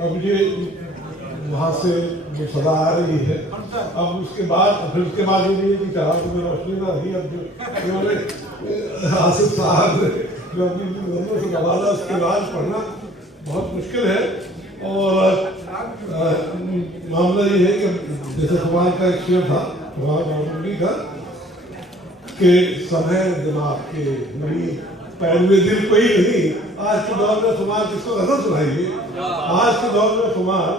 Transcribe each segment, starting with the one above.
اب یہ وہاں سے جو صدا آ رہی ہے، اب اس کے بعد یہ نہیں کہ چراغ میں روشنی نہ رہی، اب جو آصف صاحب جو اپنی دونوں سے نوازا، اس کے بعد پڑھنا بہت مشکل ہے۔ اور معاملہ یہ ہے کہ جیسے خمار کا ایک شعر تھا، خمار معمولی تھا کہ سمے دماغ کے نبی پہلوے دل کوئی نہیں۔ آج کے دور میں خمار کس کو غزل سنائیے، آج کے دور میں خمار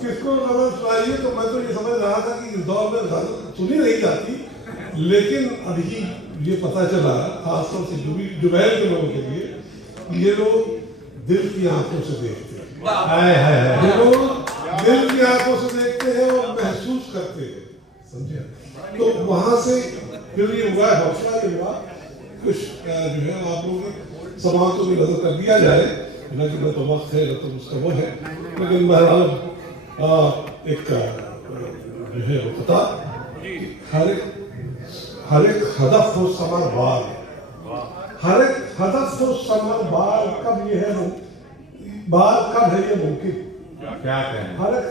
کس کو غزل سنائیے، تو میں تو یہ سمجھ رہا تھا کہ اس دور میں غزل سنی نہیں جاتی، لیکن ابھی یہ پتہ چلا خاص طور سے جبیل کے لوگوں کے لیے، یہ لوگ دل کی آنکھوں سے دیکھتے ہیں، یہ لوگ دل کی آنکھوں سے دیکھتے ہیں اور محسوس کرتے ہیں، سمجھے؟ تو وہاں سے پھر یہ ہوا ہے، حوصلہ یہ ہوا کچھ جو ہے آپ لوگوں کی سماعتوں میں نظر کر دیا جائے، نہ کہ نہ تو وقت ہے نہ تو مستوى ہے، لیکن بہرحال ایک جو ہے خطا، ہر ایک ہدف ہو ثمر بار، ہر ایک ہدف ہو ثمر بار، کب یہ ہے بار کب ہے یہ ممکن؟ کیا کہیں؟ ہر ایک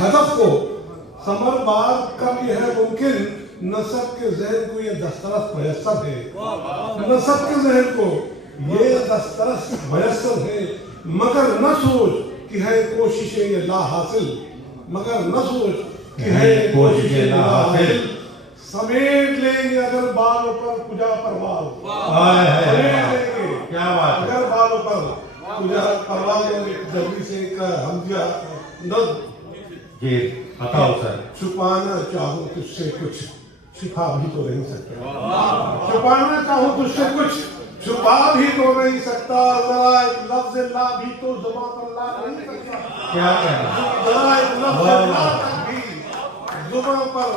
ہدف ہو ثمر بار کب یہ ہے ممکن؟ نصب کے ذہن کو یہ دسترس میسر ہے، نصب کے ذہن کو یہ دسترس میسر ہے، مگر نہ سوچ کہ ہے کوششیں یہ لا حاصل، مگر نہ سوچ کہ ہے کوششیں لا حاصل، سمیٹ لیں گے اگر بالوں پر کجا پرواز، سمیٹ لیں گے اگر بالوں پر کجا پرواز، جلدی سے ایک حمزہ نظم، چھپانا چاہوں تجھ سے کچھ چھپا بھی تو نہیں سکتا، چھپانا چاہوں تجھ سے کچھ چھپا بھی تو نہیں سکتا، ذرا ایک لفظ لا بھی تو زبان پر لا نہیں سکتا، ذرا ایک لفظ لا بھی زبان پر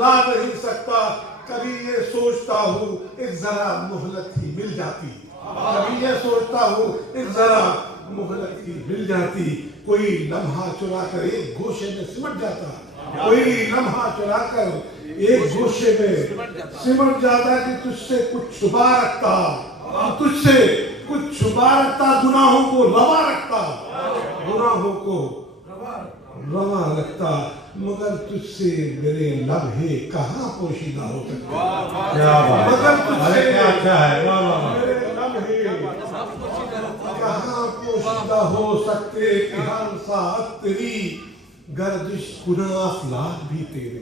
لا نہیں سکتا، کبھی یہ سوچتا ہوں ایک ذرا مہلت ہی مل جاتی، کبھی یہ سوچتا ہوں ایک ذرا مہلت ہی مل جاتی، کوئی لمحہ چرا کر ایک گوشے میں سمٹ جاتا، کوئی لمحہ چرا کر ایک گوشے میں سمٹ جاتا کہ تجھ سے کچھ چھپا رکھتا، تجھ سے کچھ چھپا رکھتا، گناہوں کو روا رکھتا، گناہوں کو روا رکھتا، مگر تجھ سے میرے لمحے کہاں پوشیدہ ہو سکتے، مگر تجھ سے میرے لمحے کہاں پوشیدہ ہو سکتے، کہ ہر ساعت تیری گردش گناہ افلاک بھی تیرے،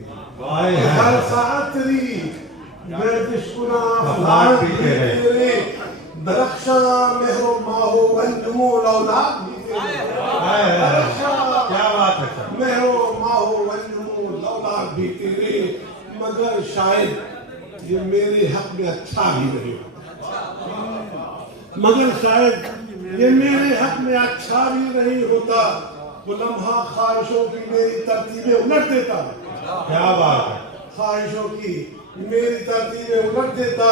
ہر ساعت تیری گردش گناہ افلاک بھی تیرے، درخشاں مہر و ماہ و انجم و لولاک بھی تیرے، درخشاں مہر و ماہ و انجم و لولاک بھی تیرے، مگر شاید یہ میرے حق میں اچھا بھی نہیں ہوتا، مگر شاید یہ میرے حق میں اچھا بھی نہیں ہوتا، وہ لمحہ خواہشوں کی میری ترتیبیں الٹ دیتا، کیا بات ہے، خواہشوں کی میری ترتیبیں الٹ دیتا،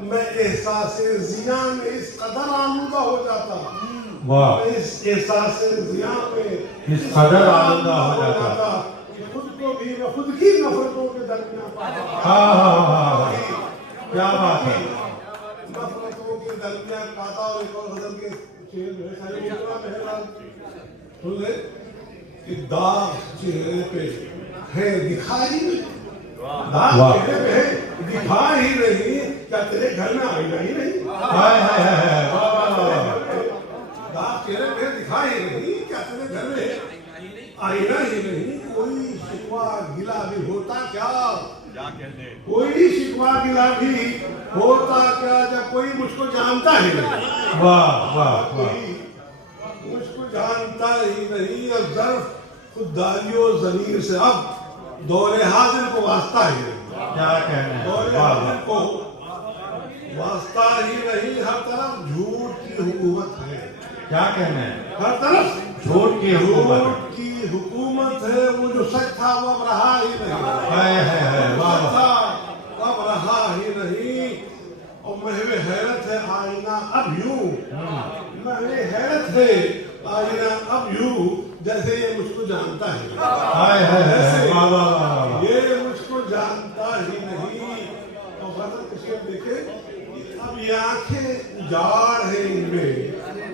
میں احساس زیاں میں اس قدر آلودہ ہو جاتا، میں اس احساس زیاں میں اس قدر آلودہ ہو جاتا کہ خود کو بھی میں خود کی نفرتوں کے درمیان پاتا، کیا بات ہے، نفرتوں کے درمیان پاتا۔ اور ایک اور غزل کے شعر جو ہے سن لے کہ داغ چہرے پہ ہے دکھائی نہیں، داغ چہرے پہ ہے دکھائی نہیں، کیا تیرے گھر میں آئینہ ہی نہیں، داغ چہرے پہ دکھائی نہیں، کیا تیرے گھر میں آئینہ ہی نہیں، کوئی شکوہ گلہ بھی ہوتا کیا، کوئی شکوہ گلہ بھی ہوتا کیا، جب کوئی مجھ کو جانتا ہی نہیں، مجھ کو جانتا ہی نہیں، اب ظرف خودداری و ضمیر سے اب دور حاضر کو واسطہ ہی نہیں، کیا کہنا ہے، دور حاضر کو واسطہ ہی نہیں، ہر طرف جھوٹ کی حکومت ہے، کیا کہنا ہے، ہر طرف جھوٹ کی حکومت ہے، وہ جو سچ تھا وہ اب رہا ہی نہیں، اب رہا ہی نہیں، اور محو حیرت ہے آئینہ اب یوں، محو حیرت ہے آئینہ اب یوں، جیسے یہ مجھ کو جانتا ہے، یہ مجھ کو جانتا ہی نہیں۔ اور غزل کے شعر دیکھیں، اب یہ آنکھیں اجاڑ ہے ان میں،